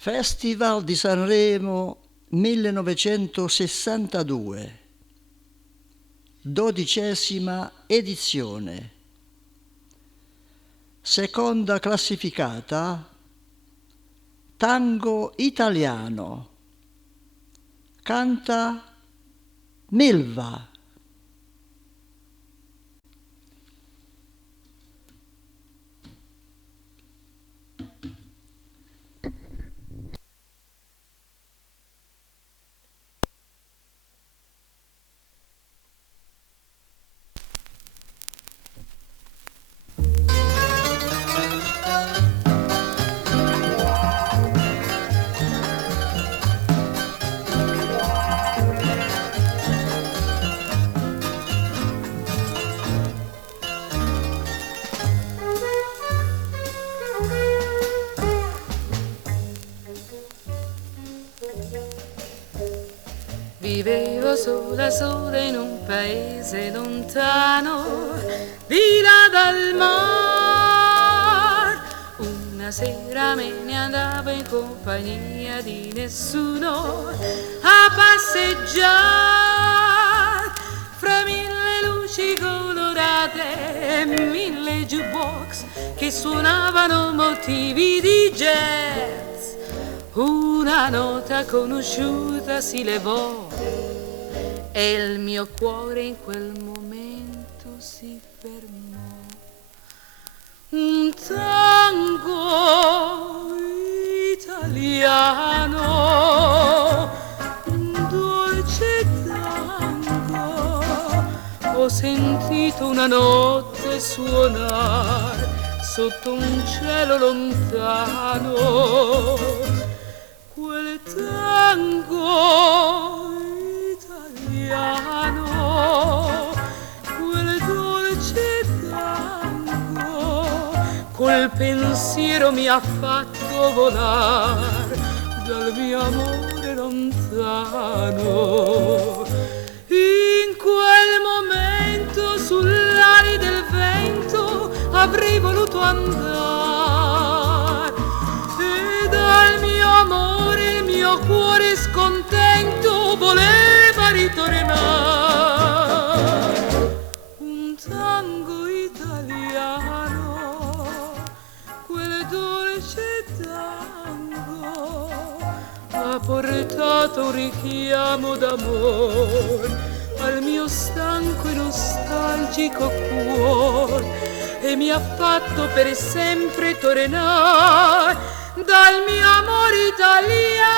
Festival di Sanremo 1962, 12ª edizione. Seconda classificata, Tango Italiano. Canta Milva. Vivevo sola sola in un paese lontano, di là dal mar. Una sera me ne andavo in compagnia di nessuno a passeggiare fra mille luci colorate e mille jukebox che suonavano motivi di jazz. Una nota conosciuta si levò e il mio cuore in quel momento si fermò. Un tango italiano, un dolce tango, ho sentito una notte suonare sotto un cielo lontano. Quel tango italiano, quel dolce tango, col pensiero mi ha fatto volare dal mio amore lontano. In quel momento sull'ali del vento avrei voluto andare e dal mio amore il mio cuore scontento voleva ritornare. Un tango italiano, quel dolce tango, ha portato un richiamo d'amore al mio stanco e nostalgico cuore e mi ha fatto per sempre tornare dal mio amore italiano.